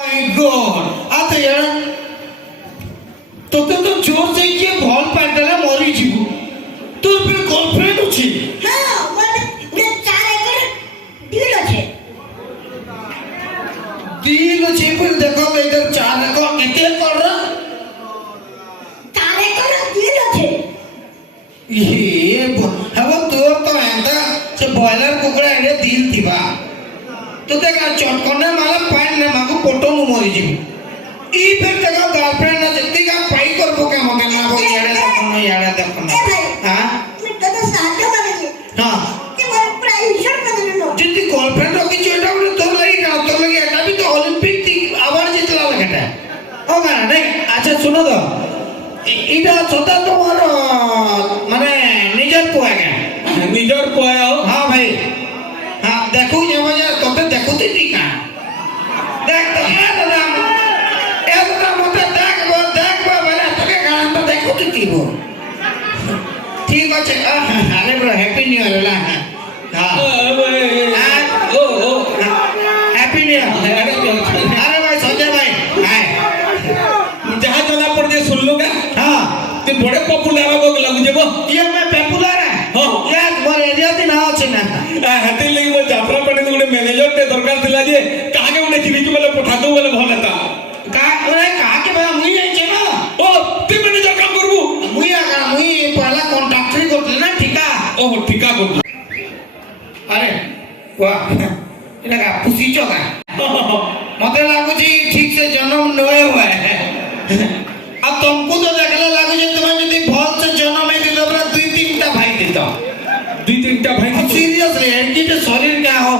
My God! আতে यार তোতে তো জোর से किए भल पाइला मरी जीवु তোর ফির গার্লফ্রেন্ড আছে হ্যাঁ মানে 4 একর ডিল আছে দিল আছে ফির দেখো इधर 4 একর কেতে কর 4 একর ডিল আছে ये अब तोर तो एंदा से बॉयलर कुकड़ा एडे दिल थिबा तो देखा चटकने माला पाइन ने माको पोटो मु मरी जीवु ई फिर देखो गर्लफ्रेंड ना जत्ती का पाई करबो के मगे ना बो याडे देखो এ ভাই हां তুমি কত সাহায্য করবে हां কি মানে প্রাইভেট করে দিল যদি গার্লফ্রেন্ড রকি এটা বলে তোর লাগি না তোর লাগি এটা भी तो অলিম্পিক আবার জিতলা লাগাটা ও না নাই আচ্ছা শুনো তো এটা সদা তোমার মানে নিজের পোয়াগা নিজের পোয়াও হ্যাঁ ভাই হ্যাঁ দেখো যাবো যা তোকে দেখোতে ঠিক না দেখ তো এতটা মতে দেখবো বলে তোকে গান তো দেখোতে দিব ঠিক আছে আরে ব্রো হ্যাপি নিউ ইয়ার হ্যাঁ ও ও हैप्पी न्यू ईयर अरे भाई संजय भाई हाय जहां जना पर जे सुन लो क्या हां ते बड़े पॉपुलर हो लगु जेबो ये मैं पॉपुलर है हां यार मोर एरिया दिन आ छै ना हाते लगी मो जात्रा पड़े गुडे मैनेजर ते दरकार थिला जे कागे गुडे जीवी के बोले पठा दो बोले भले ता का के भाई मुई आई छै ना ओ ते मैनेजर काम करबू मुई पहला कॉन्ट्रैक्टरी करते ना ठिका ओ ठिका कर अरे वाह इला का पुसी चोका मते लागु जी ठीक से जन्म नए हुआ है अब तुमको तो देखला लागु जे तुम्हें यदि बहुत से जन्म में दे दबरा 2-3 टा भाई देता 2-3 टा भाई सीरियसली एंटी तो शरीर क्या हो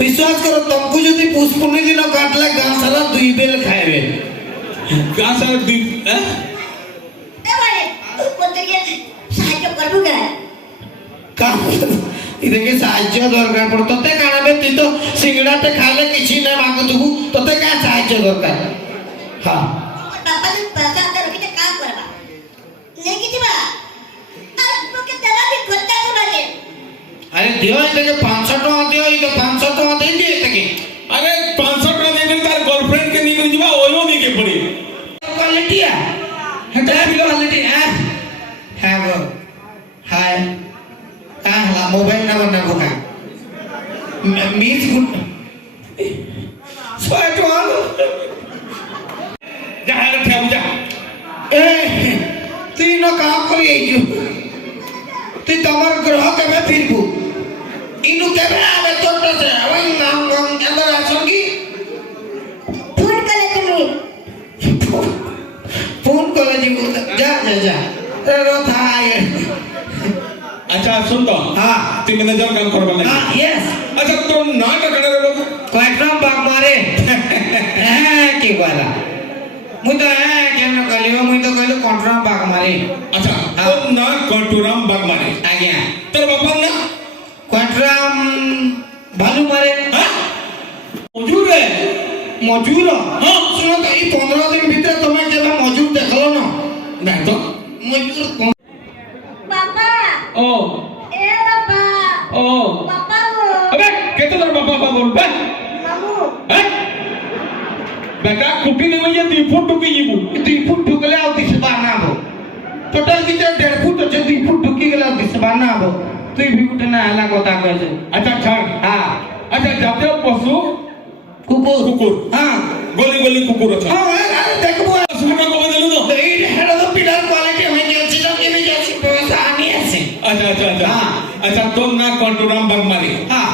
विश्वास करो तुमको यदि पुष्पुनी दिन काटला गां सारा दुई बेल खाएबे गां सारा दुई हैं এ মানে কত কি সাহায্য করব না काम इदके साहाय्य दरकार पड़ तते कानाबे ती तो सिंगड़ाटे खाले किछि नै मागु तुबु तते का साहाय्य दरकार हां বাবা তো পয়সা দে রকিতে কাম করবা নেকি দিবা আর তোকে দেবা भी খরচা করবে अरे दियो इदके 500 टका दियो इदके 500 टका दे दिए इदके अरे 500 टका देबे तार गर्लफ्रेंड के निकल जीवा ओयो नहीं के पड़ी क्वालिटी है हटा भी क्वालिटी है वो हाय ला मोबाइल नंबर ना बुका मीट गुड स्वाट वाल जा है ठेउ जा ए तीनो काम करी आइजु ती तमर ग्रह केबे फिरबू इनु केबे आबे तोटा से ओइ नाम गम अंदर आसन की ফোন করে তুমি फोन करे जी जा रो था अच्छा सुन तो हां ती मैनेजर काम करबा लगी हां यस अच्छा तो ना का करे रे बाबू क्वाइटम बाग मारे की वाला मु तो केन कलियो मु तो कहलो कंट्रोल बाग मारे अच्छा तो ना कंटूराम बाग मारे आज्ञा तेरे बापा ना क्वाइटम भालू मारे हां मजूर है मजूर हां सुनो तो ई 15 दिन भीतर तुम्हें जेबे मजूर देखलो ना नहीं तो मजूर বাবা ओ এ বাবা ओ বাবা গো अबे केते तेरे बापा बाबा बोल बे মামু हैं बेटा कुटी नहीं हुई 2 फुट टुकी जीबू 2 फुट ढुकले आउ दिस बाना हो टोटल भीतर 1.5 फुट আছে 2 फुट ढुकी गेला दिस बाना हो तुई भी उठना हला কথা কইছে अच्छा छोड़ हां अच्छा जाते हो पशु कुकुर कुकुर हां गोली गोली कुकुर अच्छा हां अरे देखबो सुन को देलु तो এই হেড অফ পিলার কোয়ালিটি আমি যাচ্ছি তো কি যাচ্ছি ব্যবস্থা আমি আছে अच्छा अच्छा अच्छा हाँ। अच्छा तो ना कंटूराम बाग मारे हां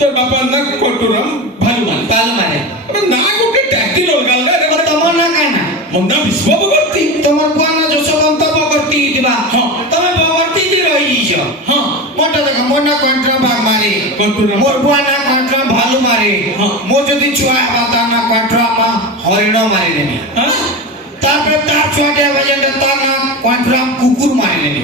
तो बापा ना कंटूराम भालू मारे काल मारे अबे ना गोटे टैक्सी लोलगाल रे और तमर ना काना मुन्ना विश्व करती তোমার বুয়ানা যশবন্ত বগর্তি দিবা হ্যাঁ। তুমি বগর্তি দি রইছ हां মোটা দেখো মোনা কন্ট্রা ভাগ মারে कंटूराम মোর বুয়ানা কন্ট্রা ভালু মারে হ্যাঁ। মো যদি ছুয়া বাতানা কন্ট্রা মা হরিণ মারি দেনি हां তারপরে তার ছুয়াটা বাজেন্ড তার না কন্ট্রা কুকুর মারি দেনি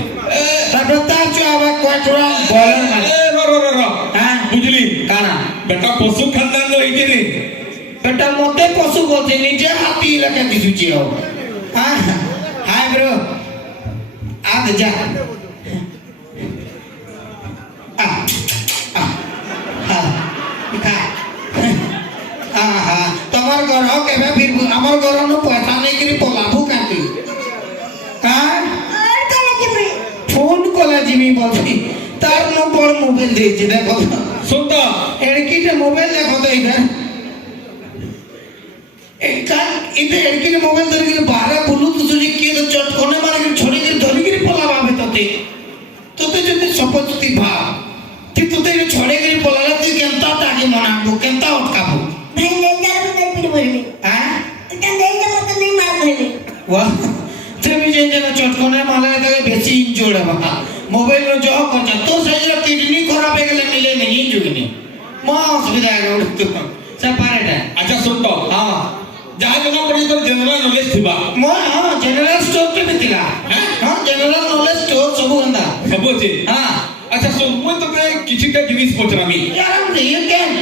তারপরে তার ছুয়া বা কন্ট্রা বয়লার মারি ए रो হ্যাঁ बुझली কানা बेटा पशु खानदान लो इके रे এটা মতে পশু বলছে নিজে হাতি এলাকা দিছুছি হ্যাঁ হাই ব্রো আজ যা তোমার ঘর কেবে ফিরবো আমার ঘরনো পয়সা নেই করে পলাবো কাকে হ্যাঁ আর কানে দিবি ফোন কলা জিমি বলছি তার নম্বর মোবাইল দিয়েছি দেখো শুনত এড়কিটা মোবাইল দেখো তো এড়কিটা মোবাইল ধরে গেলে বারা বলু তো যদি কি তো চটকনে মারে গেলে ছড়ে গেলে ধরে গেলে পলাবাবে তোতে যদি সপোজ তুই ভাব তুই তোতে ছড়ে গেলে পলালে তুই কেনতা তাকে মনে আনবো কেনতা অটকাবো ভাই নেঞ্জার মতো পিড় বলবি হ্যাঁ এটা নেঞ্জার মতো নেই মার বলবি वाह তুমি যে যেন চটকনে মালে তাকে বেশি ইনজোর্ড হবা মোবাইল নো জব করছা তো সেই কিডনি খারাপ হয়ে গেলে মিলে নেই জুগনি মা অসুবিধা হয়ে গেল সে পারেটা আচ্ছা শুনত হ্যাঁ যাহা জনা পড়ি তোর জেনারেল নলেজ থিবা মো হ্যাঁ জেনারেল স্টোর তে বিতিলা হ্যাঁ জেনারেল নলেজ স্টোর সবু গন্দা সবু আছে হ্যাঁ আচ্ছা শুন মুই তোকে কিছুটা জিনিস পচরামি यार ये কেন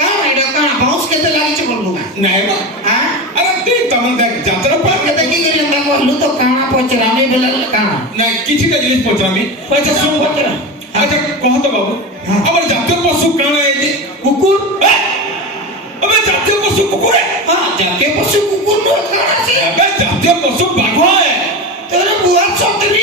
কারণ এটা কারণ বাউন্স কেতে লাগিছে বলবো না নাই বা হ্যাঁ আরে তুই তমন দেখ যাত্রা পার কেতে কি করে না বললু তো কানা পচরামি বলে কানা না কিছুটা জিনিস পচরামি আচ্ছা শুন পচরা আচ্ছা কহ তো বাবু হ্যাঁ। আমার জাতীয় পশু কানা এটি কুকুর আবে জাতীয় পশু কুকুর হ্যাঁ জাতীয় পশু কুকুর নয় কানা আছে আবে জাতীয় পশু বাঘ তোর বুয়া সব দিন